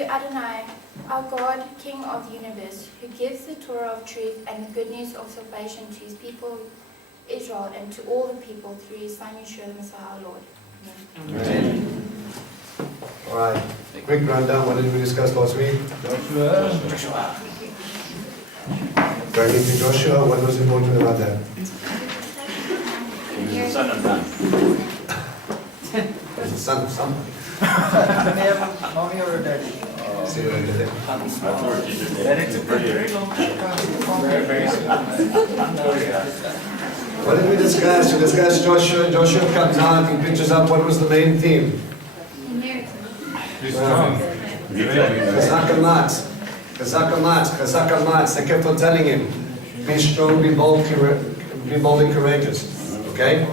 you, Adonai, our God, King of the universe, who gives the Torah of truth and the good news of salvation to his people Israel and to all the people through his Son Yeshua the Messiah our Lord. Amen. Amen. All right. Quick rundown. What did we discuss last week? Joshua. Going into Joshua. What was important about that? He was the son of Dan. Was the son of somebody. May I have a mommy or a daddy? See what I did there? I thought you did that. Then it's a very long time. Very What did we discuss? We discussed Joshua. Joshua comes out. He pictures up what was the main theme. Chazak. They kept on telling him, be strong, be bold and courageous. Okay?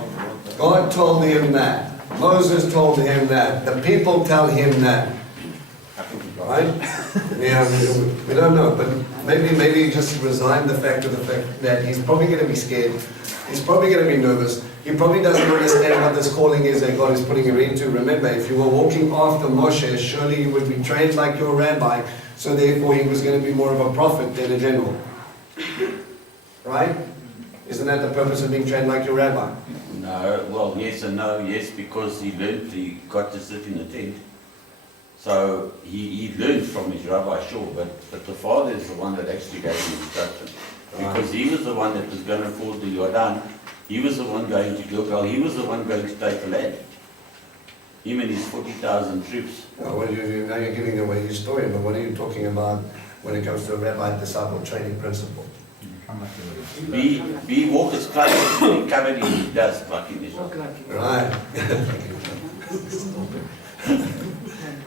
God told him that. Moses told him that. The people tell him that. Right? Yeah, we don't know, but maybe he just resigned the fact that he's probably going to be scared. He's probably going to be nervous. He probably doesn't understand what this calling is that God is putting him into. Remember, if you were walking after Moshe, surely you would be trained like your rabbi, so therefore he was going to be more of a prophet than a general. Right? Isn't that the purpose of being trained like your rabbi? No, well, yes and no. Yes, because he got to sit in the tent. So he learned from his rabbi, sure, but the father is the one that actually gave him instruction. Because he was the one that was going to ford the Jordan. He was the one going to Gilgal. He was the one going to take the land. Him and his 40,000 troops. Now you're giving away your story, but what are you talking about when it comes to a rabbi-disciple training principle? Be walk as close as being covered in dust like in Israel. Right.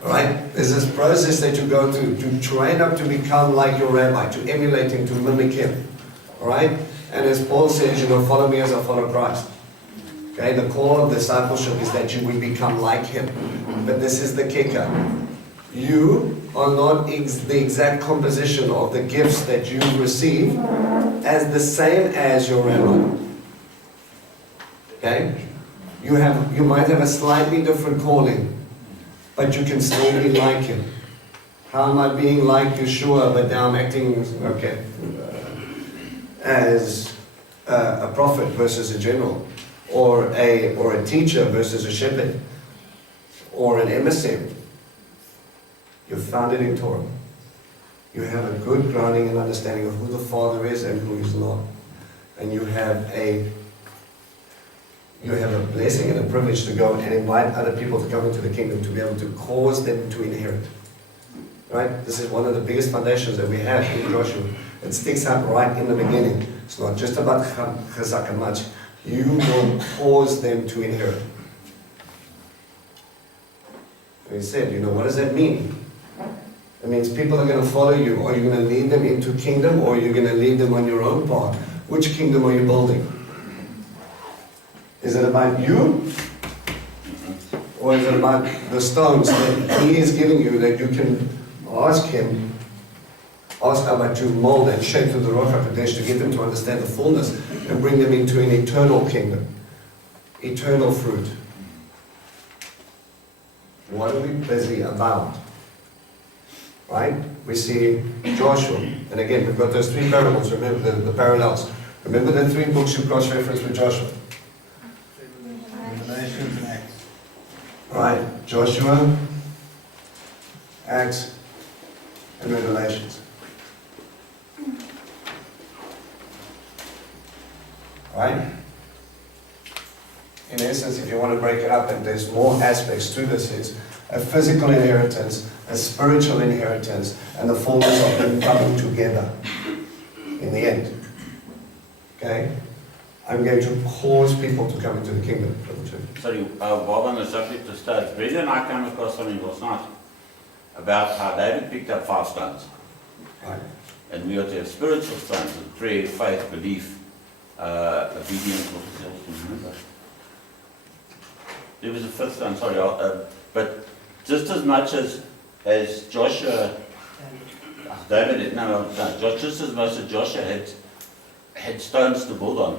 Right? There's this process that you go to train up to become like your rabbi, to emulate him, to mimic him. Alright? And as Paul says, follow me as I follow Christ. Okay? The call of discipleship is that you will become like him. But this is the kicker. You are not the exact composition of the gifts that you receive as the same as your rabbi. Okay? You might have a slightly different calling, but you can still be like him. How am I being like Yeshua, but now I'm acting, as a prophet versus a general, or a teacher versus a shepherd, or an emissary? You're founded in Torah. You have a good grounding and understanding of who the Father is and who He's not. And you have a blessing and a privilege to go and invite other people to come into the kingdom, to be able to cause them to inherit. Right? This is one of the biggest foundations that we have in Joshua. It sticks out right in the beginning. It's not just about chazak and much. You will cause them to inherit. And he said, what does that mean? It means people are going to follow you. Are you going to lead them into kingdom, or are you going to lead them on your own path? Which kingdom are you building? Is it about you? Or is it about the stones that He is giving you, that you can ask Abba to mold and shape through the Ruach HaKodesh to get them to understand the fullness and bring them into an eternal kingdom, eternal fruit? What are we busy about? Right? We see Joshua, and again, we've got those three parables, remember the parallels. Remember the three books you cross-reference with Joshua? Revelations and Acts. Right, Joshua, Acts, and Revelations. Right? In essence, if you want to break it up, and there's more aspects to this, is a physical inheritance, a spiritual inheritance, and the fullness of them coming together in the end. Okay? I'm going to cause people to come into the kingdom. Sorry, while on the subject of stones, Brenda and I came across something last night about how David picked up 5 stones. Right. And we ought to have spiritual stones of prayer, faith, belief, obedience, what else do you remember? There was a 5th stone, sorry, but just as much as Joshua, David, just as much as Joshua had stones to build on,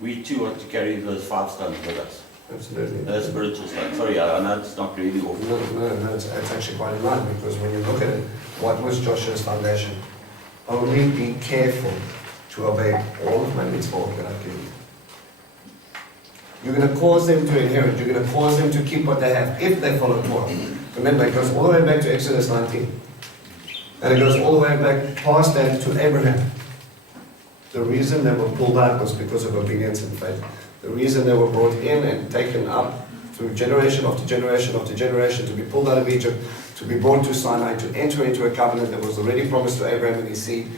we too ought to carry those 5 stones with us. Absolutely. spiritual side. Sorry, I know it's not really off. No, it's actually quite in line, because when you look at it, what was Joshua's foundation? Only be careful to obey all of my mitzvot that I've given you. You're going to cause them to inherit, you're going to cause them to keep what they have, if they follow Torah. Remember, it goes all the way back to Exodus 19. And it goes all the way back past that to Abraham. The reason they were pulled out was because of obedience and faith. The reason they were brought in and taken up through generation after generation after generation to be pulled out of Egypt, to be brought to Sinai, to enter into a covenant that was already promised to Abraham and his seed,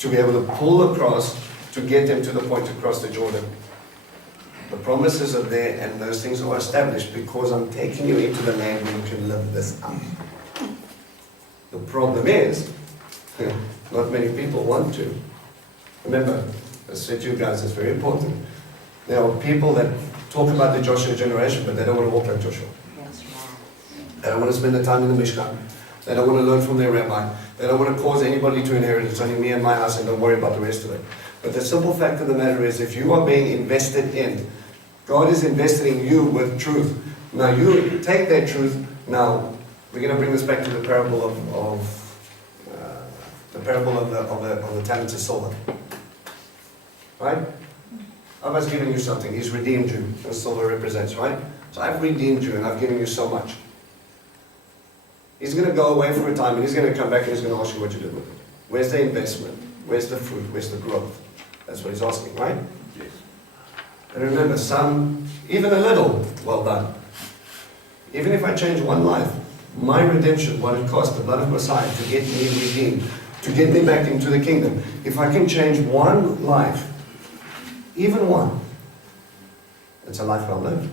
to be able to pull across, to get them to the point to cross the Jordan. The promises are there and those things are established because I'm taking you into the land where you can live this out. The problem is, not many people want to. Remember, I said to you guys, it's very important. There are people that talk about the Joshua generation, but they don't want to walk like Joshua. They don't want to spend the time in the Mishkan. They don't want to learn from their rabbi. They don't want to cause anybody to inherit. It's only me and my house, and don't worry about the rest of it. But the simple fact of the matter is, if you are being invested in, God is investing you with truth. Now you take that truth. Now we're going to bring this back to the parable of the talents of silver. Right? I've given you something. He's redeemed you. As silver represents, right? So I've redeemed you and I've given you so much. He's going to go away for a time and he's going to come back and he's going to ask you what you did with it. Where's the investment? Where's the fruit? Where's the growth? That's what he's asking, right? Yes. And remember, some, even a little, well done. Even if I change one life, my redemption, what it cost, the blood of Messiah, to get me redeemed, to get me back into the kingdom. If I can change one life, even one, it's a life well lived.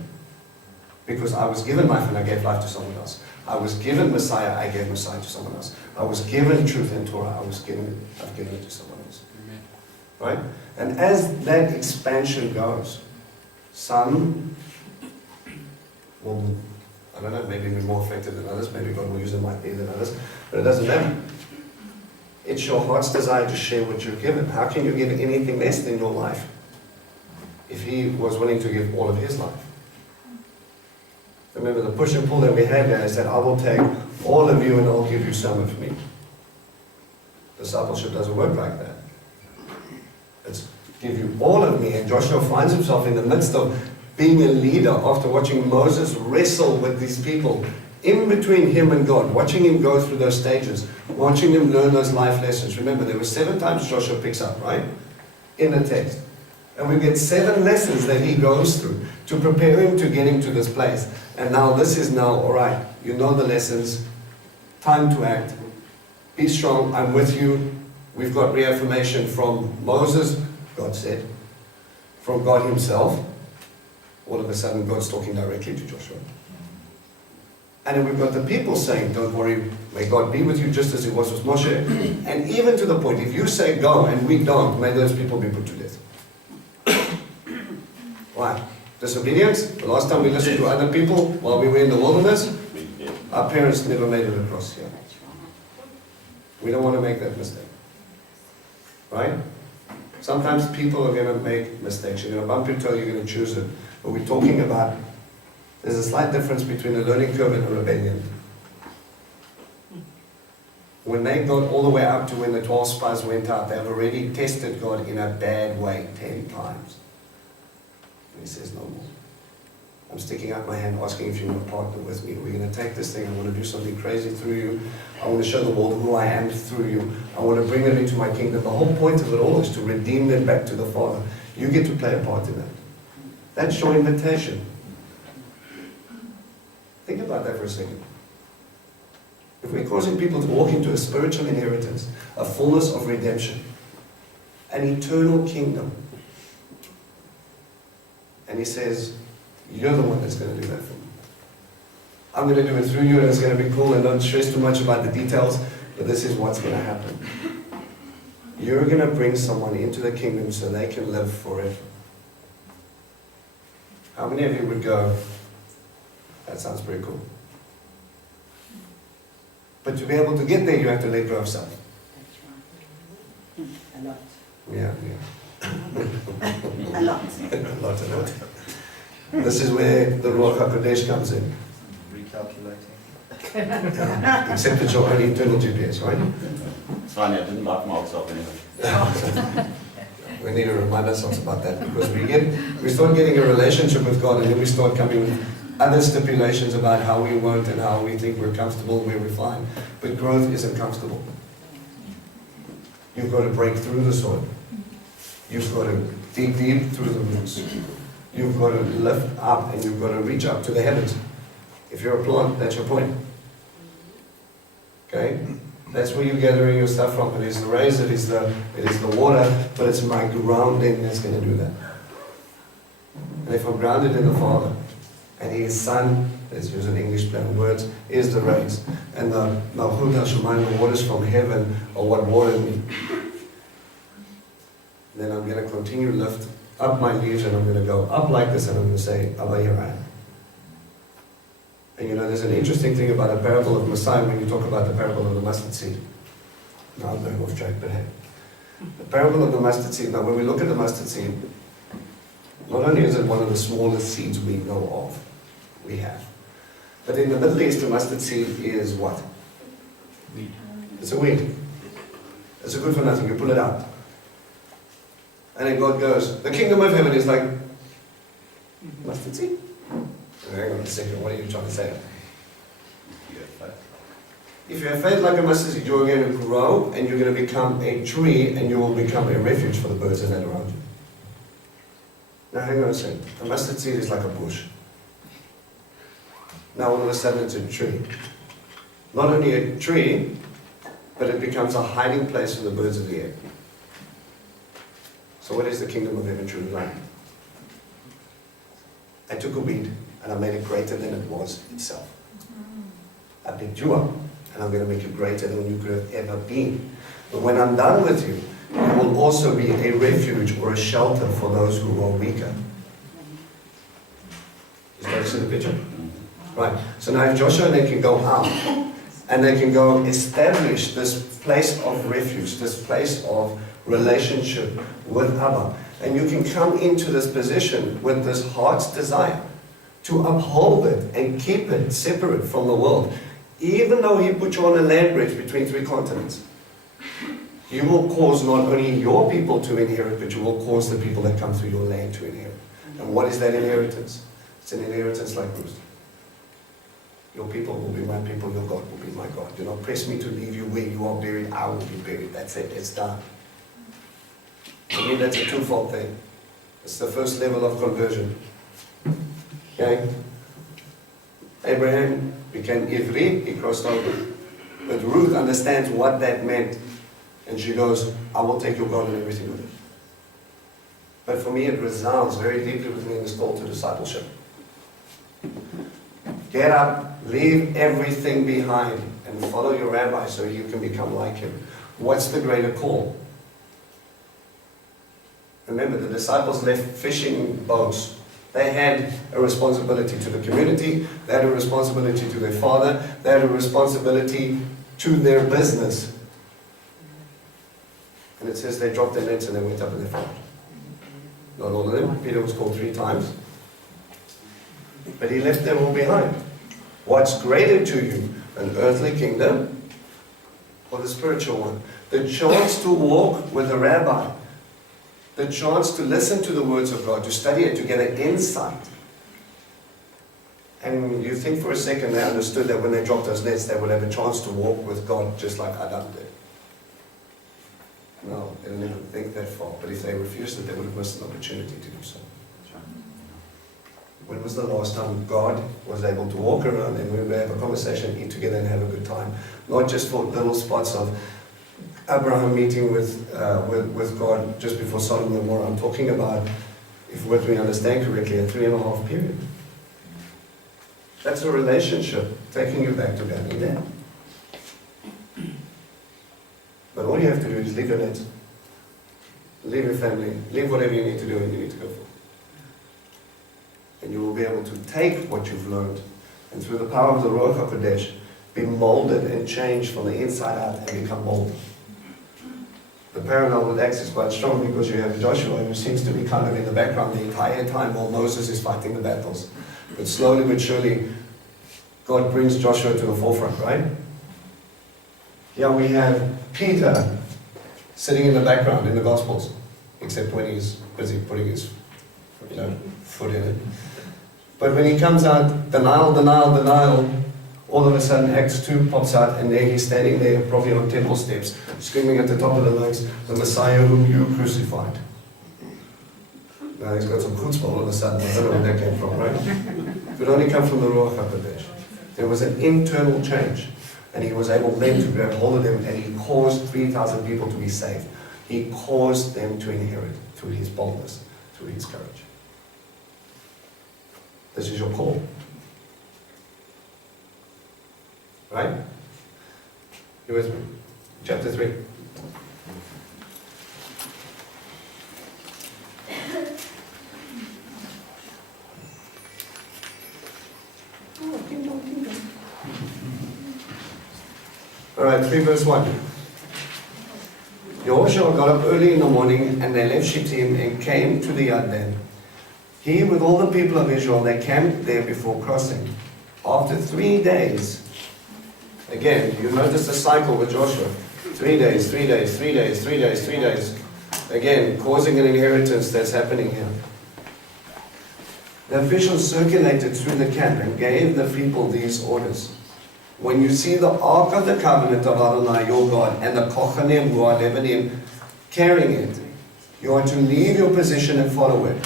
Because I was given life and I gave life to someone else. I was given Messiah, I gave Messiah to someone else. I was given truth and Torah, I've given it to someone else. Right? And as that expansion goes, some will, I don't know, maybe be more effective than others, maybe God will use them lightly than others, but it doesn't matter. It's your heart's desire to share what you're given. How can you give anything less than your life if He was willing to give all of His life? Remember the push and pull that we had there is that I will take all of you and I'll give you some of me. Discipleship doesn't work like that. It's give you all of me, and Joshua finds himself in the midst of being a leader after watching Moses wrestle with these people in between him and God, watching him go through those stages, watching him learn those life lessons. Remember, there were 7 times Joshua picks up, right? In the text. And we get 7 lessons that he goes through to prepare him to get him to this place. And now this is now, all right, you know the lessons, time to act, be strong, I'm with you. We've got reaffirmation from Moses, God said, from God himself. All of a sudden, God's talking directly to Joshua. And then we've got the people saying, don't worry, may God be with you just as He was with Moshe. And even to the point, if you say go and we don't, may those people be put to death. Why? Disobedience? The last time we listened to other people while we were in the wilderness, our parents never made it across here. We don't want to make that mistake. Right? Sometimes people are going to make mistakes. You're going to bump your toe, you're going to choose it. But we're talking about, there's a slight difference between a learning curve and a rebellion. When they got all the way up to when the 12 spies went out, they have already tested God in a bad way 10 times. And He says, no more. I'm sticking out my hand, asking if you want to partner with me. We're going to take this thing. I want to do something crazy through you. I want to show the world who I am through you. I want to bring them into my kingdom. The whole point of it all is to redeem them back to the Father. You get to play a part in that. That's your invitation. Think about that for a second. If we're causing people to walk into a spiritual inheritance, a fullness of redemption, an eternal kingdom, and He says, you're the one that's going to do that for me. I'm going to do it through you and it's going to be cool, and don't stress too much about the details, but this is what's going to happen. You're going to bring someone into the kingdom so they can live forever. How many of you would go, that sounds pretty cool? But to be able to get there, you have to let go of self. A lot. Yeah. A lot. A lot. This is where the Ruach HaKodesh comes in. Recalculating. Yeah. Except it's your own internal GPS, right? It's funny, I didn't mark myself anyway. We need to remind ourselves about that because we start getting a relationship with God, and then we start coming with other stipulations about how we want and how we think we're comfortable, where we're fine. But growth isn't comfortable. You've got to break through the soil. You've got to dig deep through the roots. You've got to lift up and you've got to reach up to the heavens. If you're a plant, that's your point. Okay? That's where you're gathering your stuff from. It is the rays, it is the water, but it's my grounding that's going to do that. And if I'm grounded in the Father, and His Son, let's use an English play on words, is the rays, and the Malchut HaShamayim, the waters from heaven, are what watered me, then I'm going to continue to lift up my leaves, and I'm going to go up like this, and I'm going to say, Abba, here I am. And you know, there's an interesting thing about the parable of Messiah when you talk about the parable of the mustard seed. Now I'm going off track, but hey. The parable of the mustard seed, now when we look at the mustard seed, not only is it one of the smallest seeds we know of, we have, but in the Middle East, the mustard seed is what? Weed. It's a weed. It's a good for nothing, you pull it out. And then God goes, the kingdom of heaven is like mustard seed. Hang on a second, what are you trying to say? If you have faith like a mustard seed, you're going to grow and you're going to become a tree and you will become a refuge for the birds that are around you. Now hang on a second. A mustard seed is like a bush. Now all of a sudden it's a tree. Not only a tree, but it becomes a hiding place for the birds of the air. So what is the kingdom of heaven truly like? I took a weed and I made it greater than it was itself. I picked you up and I'm going to make you greater than you could have ever been. But when I'm done with you, you will also be a refuge or a shelter for those who are weaker. Is that in the picture? Right. So now if Joshua and they can go out and they can go establish this place of refuge, this place of relationship with Abba, and you can come into this position with this heart's desire to uphold it and keep it separate from the world, even though He put you on a land bridge between 3 continents. You will cause not only your people to inherit, but you will cause the people that come through your land to inherit. And what is that inheritance? It's an inheritance like Ruth. Your people will be my people, your God will be my God. Do not press me to leave you where you are buried, I will be buried. That's it, it's done. For me, that's a twofold thing. It's the first level of conversion. Okay? Abraham became Ivri, he crossed over. But Ruth understands what that meant. And she goes, I will take your God and everything with it. But for me, it resounds very deeply with me in this call to discipleship. Get up, leave everything behind, and follow your rabbi so you can become like him. What's the greater call? Remember, the disciples left fishing boats. They had a responsibility to the community, they had a responsibility to their father, they had a responsibility to their business. And it says they dropped their nets and they went up and they found. Not all of them. Peter was called 3 times. But he left them all behind. What's greater to you, an earthly kingdom or the spiritual one? The chance to walk with a rabbi. The chance to listen to the words of God, to study it, to get an insight. And you think for a second they understood that when they dropped those nets they would have a chance to walk with God just like Adam did. No, they didn't even think that far. But if they refused it, they would have missed an opportunity to do so. When was the last time God was able to walk around and we would have a conversation, eat together and have a good time? Not just for little spots of Abraham meeting with God just before Sodom and Gomorrah. I'm talking about, if what we understand correctly, a 3.5 period. That's a relationship taking you back to God there. But all you have to do is leave your nets, leave your family, leave whatever you need to do and you need to go for. And you will be able to take what you've learned and through the power of the Ruach HaKodesh be molded and changed from the inside out and become bold. The parallel with Acts is quite strong because you have Joshua who seems to be kind of in the background the entire time while Moses is fighting the battles. But slowly but surely, God brings Joshua to the forefront, right? Here we have Peter sitting in the background in the Gospels, except when he's busy putting his foot in it. But when he comes out, the Nile, all of a sudden Acts 2 pops out and there he's standing there, probably on temple steps, screaming at the top of the lungs, the Messiah whom you crucified. Now he's got some chutzpah all of a sudden, I don't know where that came from, right? It could only come from the Ruach HaKodesh. There was an internal change, and he was able then to grab hold of them, and he caused 3,000 people to be saved. He caused them to inherit through his boldness, through his courage. This is your call. Right? You with me? Chapter 3. Alright, 3 verse 1. Yehoshua got up early in the morning and they left Shittim and came to the Yarden. He with all the people of Israel, they camped there before crossing. After 3 days, again, you notice the cycle with Joshua. 3 days, 3 days, 3 days, 3 days, 3 days. Again, causing an inheritance that's happening here. The officials circulated through the camp and gave the people these orders. When you see the Ark of the Covenant of Adonai, your God, and the Kohanim who are Lebanim carrying it, you are to leave your position and follow it.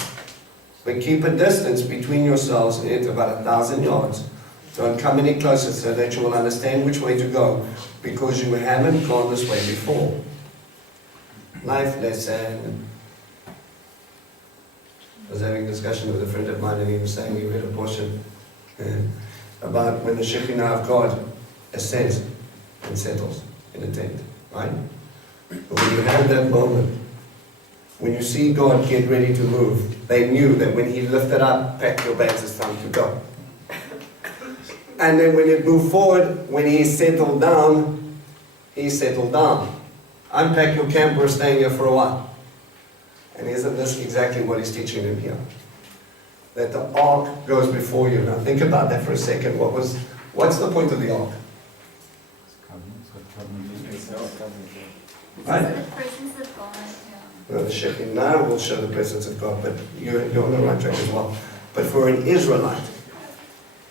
But keep a distance between yourselves and it, about 1,000 yards. Don't come any closer so that you will understand which way to go, because you haven't gone this way before. Life lesson. I was having a discussion with a friend of mine and he was saying he read a portion about when the Shekinah of God ascends and settles in a tent, right? But when you have that moment, when you see God get ready to move, they knew that when he lifted up, pack your bags, it's time to go. And then when it moved forward, when he settled down, he settled down. Unpack your camp, we're staying here for a while. And isn't this exactly what he's teaching them here? That the ark goes before you. Now think about that for a second. What's the point of the ark? Right? The presence of God. Well, the Shekinah will show the presence of God, but you're on the right track as well. But for an Israelite,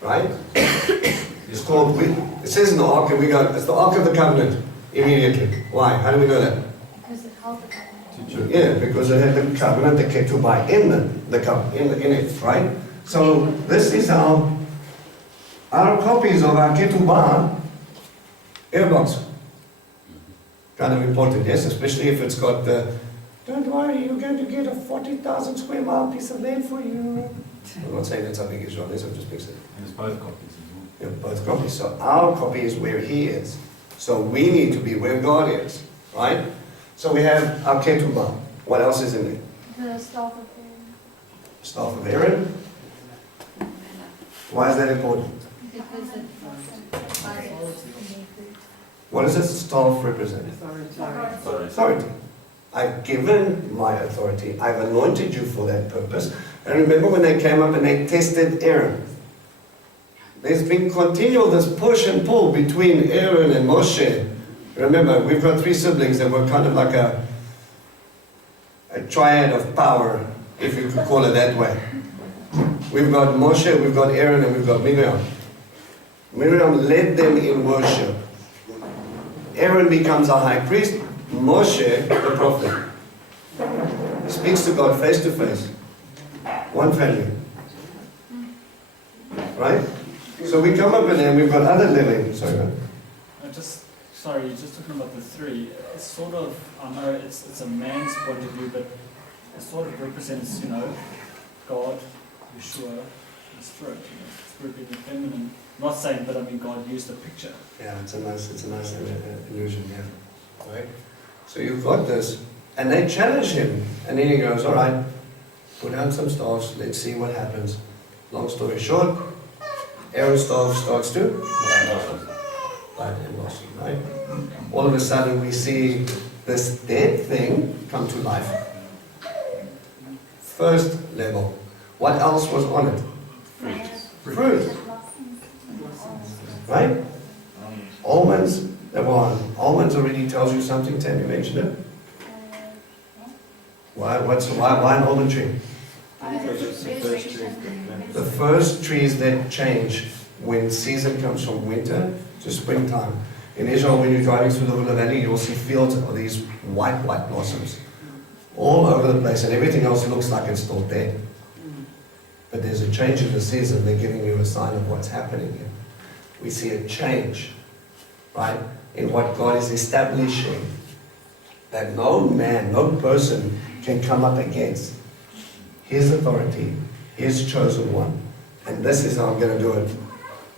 right? It's called, it says in the ark, and we go, it's the Ark of the Covenant, immediately. Why? How do we know that? Because it held the covenant. Yeah, because it had the covenant, the ketubah in the covenant, in it, right? So this is our copies of our ketubah airbox. Kind of important, yes, especially if it's got the, don't worry, you're going to get a 40,000 square mile piece of land for you. I'm not saying that's how big Israel is, I'm just mixing it. And it's both copies as well. Yeah, both copies. So our copy is where he is. So we need to be where God is, right? So we have our ketubah. What else is in there? The staff of Aaron. Staff of Aaron. Why is that important? Because it What does this staff represent? Authority. I've given my authority. I've anointed you for that purpose. And remember when they came up and they tested Aaron. There's been continual this push and pull between Aaron and Moshe. Remember, we've got 3 siblings that were kind of like a triad of power, if you could call it that way. We've got Moshe, we've got Aaron, and we've got Miriam. Miriam led them in worship. Aaron becomes a high priest. Moshe, the prophet, speaks to God face to face. One family. Right? So we come up and then we've got other living. Sorry, man. Sorry, you're just talking about the 3. It's sort of, I know it's a man's point of view, but it sort of represents, God, Yeshua, the Spirit, Spirit being the feminine. I'm not saying, but I mean, God used a picture. Yeah, it's a nice illusion, yeah. Right? So you've got this, and they challenge him, and then he goes, all right, put down some staffs, let's see what happens. Long story short, Aaron's staff starts to light and blossom, right? All of a sudden we see this dead thing come to life. First level. What else was on it? Fruit. Right? Almonds. Almonds already tells you something. Tammy mentioned it. Why an almond tree? The first trees that change when season comes from winter to springtime. In Israel, when you're driving through the Hula Valley, you'll see fields of these white blossoms all over the place, and everything else looks like it's still dead. But there's a change in the season. They're giving you a sign of what's happening here. We see a change, right, in what God is establishing, that no man, no person can come up against His authority, His chosen one. And this is how I'm going to do it.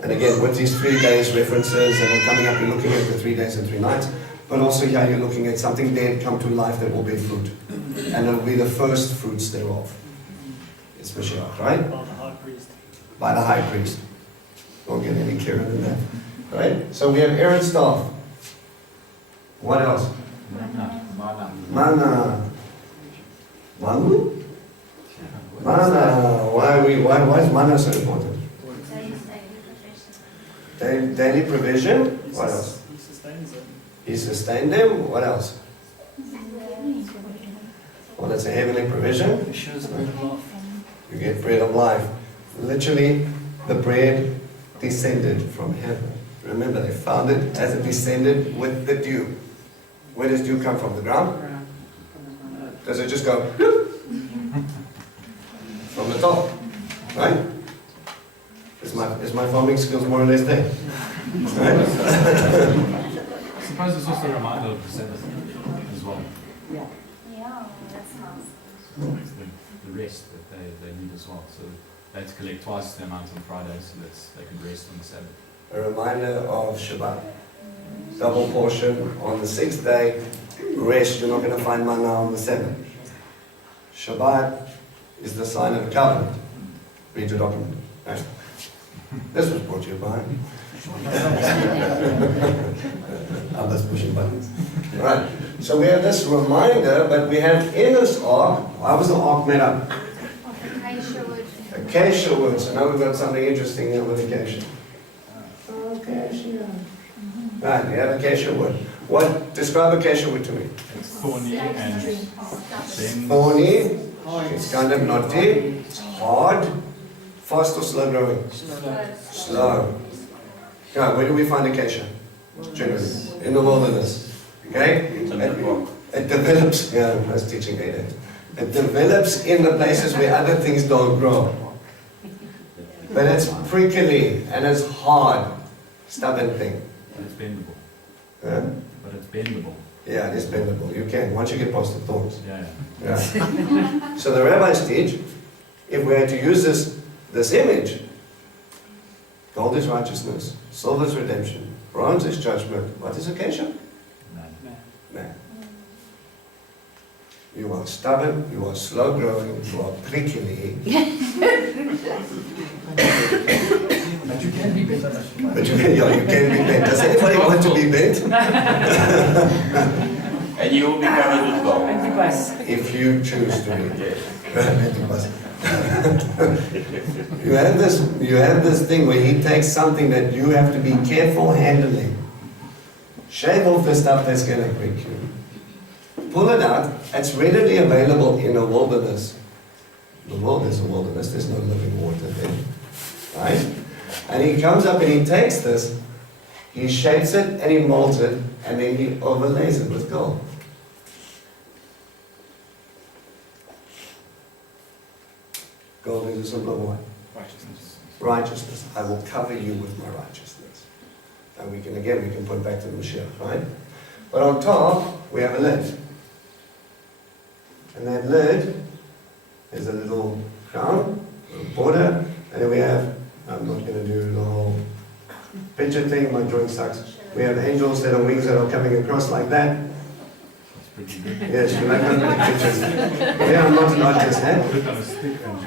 And again, with these 3 days references, and I'm coming up, you're looking at the 3 days and 3 nights, but also here you're looking at something dead come to life that will bear fruit. And it will be the first fruits thereof. It's Mashiach, right? By the high priest. By the high priest. Don't get any clearer than that. Right? So we have Aaron's staff. What else? Manna. Manu? Manna. Why is manna so important? Daily provision. What else? He sustains them. He sustained them. What else? Well, it's a heavenly provision. He shows bread of life. You get bread of life. Literally, the bread descended from heaven. Remember, they found it as it descended with the dew. Where does dew come from? The ground? Does it just go from the top? Right? Is my farming skills more or less there? Right? I suppose it's also a reminder of the Sabbath as well. Yeah, that's nice. It's the rest that they need as well. So they had to collect twice the amount on Friday so that they could rest on the Sabbath. A reminder of Shabbat. Double portion on the 6th day. Rest, you're not going to find manna on the 7th. Shabbat is the sign of the covenant. Read your document. Right. This was brought to you by. I'm just pushing buttons. Right. So we have this reminder, but we have in this ark, how was the ark made up? Acacia wood. Acacia wood. So now we've got something interesting here with acacia. Acacia. Right, we have acacia wood. What? Describe acacia wood to me. It's thorny and then Thorny. It's kind of knotty. It's hard. Fast or slow growing? Slow. Yeah, where do we find acacia? Generally. In the wilderness. Okay? It's in the rock. It develops, yeah, I was teaching ADA. It develops in the places where other things don't grow. But it's prickly and it's hard, stubborn thing. but it's bendable. Yeah, But it's bendable. yeah, it is bendable. You can, once you get past the thorns. Yeah. Yeah. So the rabbis teach, if we had to use this image, gold is righteousness, silver is redemption, bronze is judgment. What is acacia? Man. You are stubborn, you are slow growing, you are prickly. But you can be better. But you can be bent. Does anybody want to be bent? And you will be covered with gold. If you choose to be. Yes. You have this thing where he takes something that you have to be careful handling. Shave off the stuff that's going to prick you. Pull it out. It's readily available in a wilderness. The world is a wilderness. There's no living water there. Right? And he comes up and he takes this, he shapes it and he molds it, and then he overlays it with gold. Gold is a symbol of what? Righteousness. Righteousness. I will cover you with my righteousness. And we can put back to the Mashiach, right? But on top, we have a lid. And that lid is a little crown, a little border, and then we have, I'm not going to do the whole picture thing, my drawing sucks. We have angels that are wings that are coming across like that. That's pretty good. Yes, you like that pictures. Yeah, I'm not just that. Put it on a stick and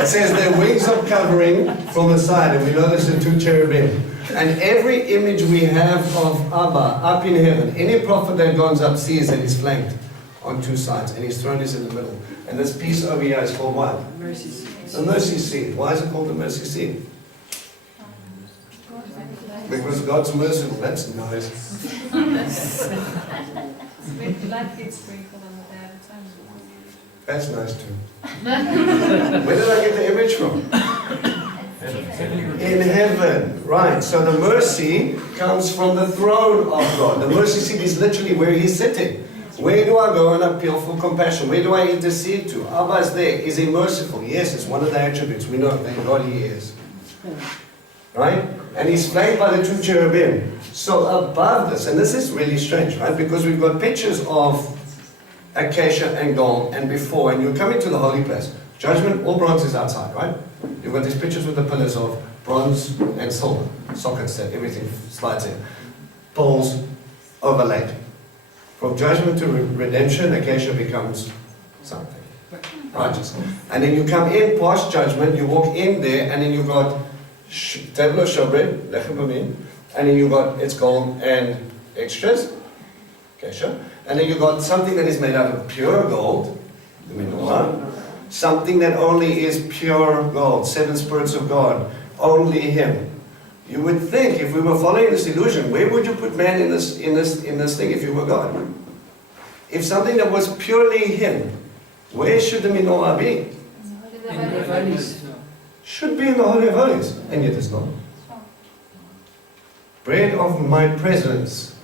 It says their wings are covering from the side, and we know there's the two cherubim. And every image we have of Abba up in heaven, any prophet that goes up sees that he's flanked on two sides and his throne is in the middle. And this piece over here is called what? Mercy seat. The mercy seat. Why is it called the mercy seat? Because God's merciful. That's nice. When blood gets sprinkled on the day of atonement. That's nice too. Where did I get the image from? In heaven. Right. So the mercy comes from the throne of God. The mercy seat is literally where he's sitting. Where do I go and appeal for compassion? Where do I intercede to? Abba is there. Is he merciful? Yes, it's one of the attributes. We know, thank God he is. Right? And he's flanked by the two cherubim. So above this, and this is really strange, right? Because we've got pictures of acacia and gold and before, and you're coming to the holy place. Judgment, all bronze is outside, right? You've got these pictures with the pillars of bronze and silver. Sockets set, everything slides in. Poles overlaid. From judgment to redemption, acacia becomes something. Righteous. And then you come in past judgment, you walk in there, and then you've got table of showbread, lechem b'min, and then you've got its gold and extras, acacia, and then you've got something that is made out of pure gold, the menorah, something that only is pure gold, seven spirits of God, only Him. You would think, if we were following this illusion, where would you put man in this thing if you were God? If something that was purely Him, where should the menorah be? In the Holies. Should be in the Holy of Holies, and yet it's not. Bread of my presence.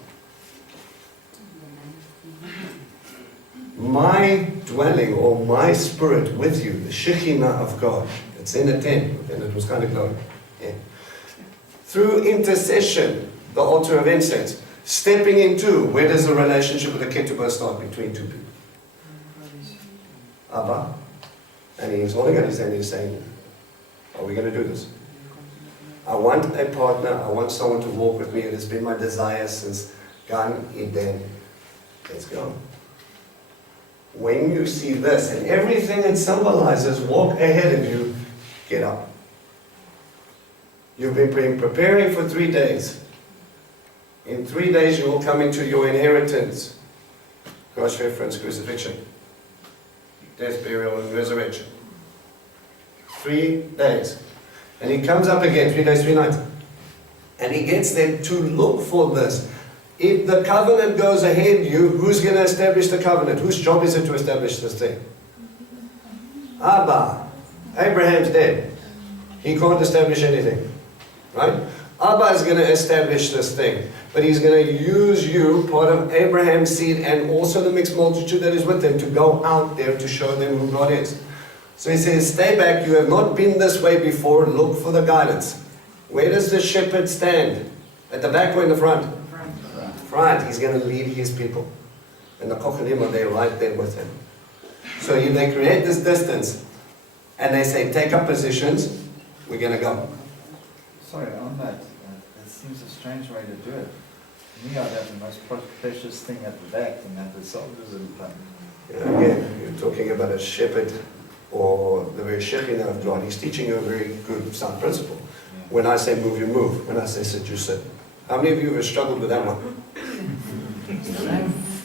My dwelling, or my spirit with you, the Shekhinah of God. It's in a tent, and it was kind of glowing. Yeah. Through intercession, the altar of incense, stepping into, where does the relationship with the ketubah start between two people? Abba. And he's holding out his hand and he's saying, are we going to do this? I want a partner, I want someone to walk with me. It has been my desire since Gan Eden. Let's go. When you see this, and everything it symbolizes, walk ahead of you, get up. You've been preparing for 3 days. In 3 days you will come into your inheritance. Cross reference, crucifixion. Death, burial, and resurrection. 3 days. And he comes up again, 3 days, 3 nights. And he gets them to look for this. If the covenant goes ahead of you, who's going to establish the covenant? Whose job is it to establish this thing? Abba. Abraham's dead. He can't establish anything. Right? Abba is going to establish this thing. But he's going to use you, part of Abraham's seed, and also the mixed multitude that is with them, to go out there to show them who God is. So he says, stay back, you have not been this way before, look for the guidance. Where does the shepherd stand? At the back or in the front? Front. He's going to lead his people. And the Kohanim are there, right there with him. So if they create this distance, and they say, take up positions, we're going to go. Sorry, on that, it seems a strange way to do it. To me, I'd have the most precious thing at the back and have the soldiers in front. Again, you're talking about a shepherd or the very Shekhinah of God. He's teaching you a very good sound principle. Yeah. When I say move, you move. When I say sit, you sit. How many of you have struggled with that one?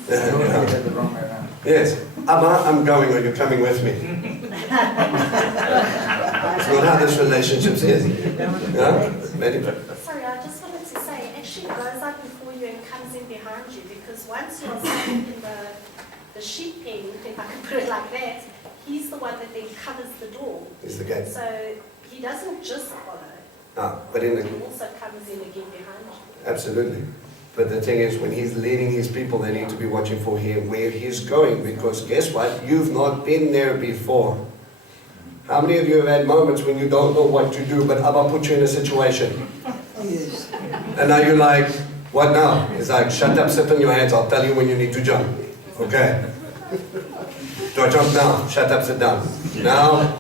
Still get it the wrong way around. Yes. Abba, I'm going, or you're coming with me. It's not how this relationship is. Yeah? Many. Sorry, I just wanted to say, it actually goes up before you and comes in behind you, because once you're standing in the sheep pen, if I can put it like that, he's the one that then covers the door. Is the gate. So he doesn't just follow, But in the, he also comes in again behind you. absolutely. But the thing is, when he's leading his people, they need to be watching for him where he's going, because guess what? You've not been there before. How many of you have had moments when you don't know what to do, but Abba put you in a situation? Yes. And now you're like, what now? It's like, shut up, sit on your hands, I'll tell you when you need to jump. Okay. Do I jump now? Shut up, sit down. Now.